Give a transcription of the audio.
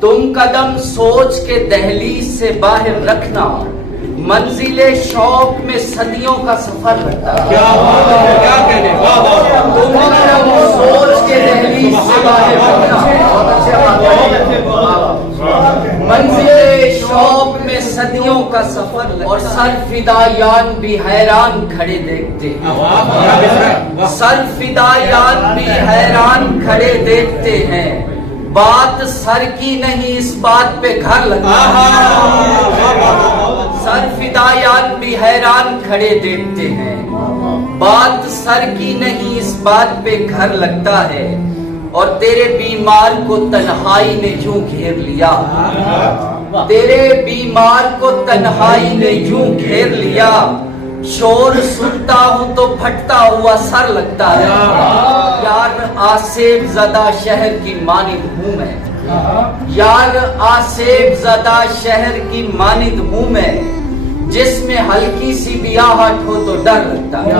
تم قدم سوچ کے دہلیز سے باہر رکھنا، منزل شوق میں صدیوں کا سفر لگتا ہے۔ تم قدم سوچ کے دہلیز سے باہر رکھنا، منزل شوق میں صدیوں کا سفر، اور سر فدایان بھی حیران کھڑے دیکھتے ہیں، سر فدایان بھی حیران کھڑے دیکھتے ہیں، بات سر کی نہیں اس بات پہ گھر لگتا ہے۔ سر فدایان بھی حیران کھڑے دیکھتے ہیں، بات سر کی نہیں اس بات پہ گھر لگتا ہے، اور تیرے بیمار کو تنہائی نے یوں گھیر لیا، تیرے بیمار کو تنہائی نے یوں گھیر لیا، شور سنتا ہوں تو پھٹتا ہوا سر لگتا ہے۔ یار آسیب زدہ شہر کی مانند ہوں میں، یار آسیب زدہ شہر کی مانند ہوں میں، جس میں ہلکی سی بھی آہٹ ہو تو ڈر لگتا ہے۔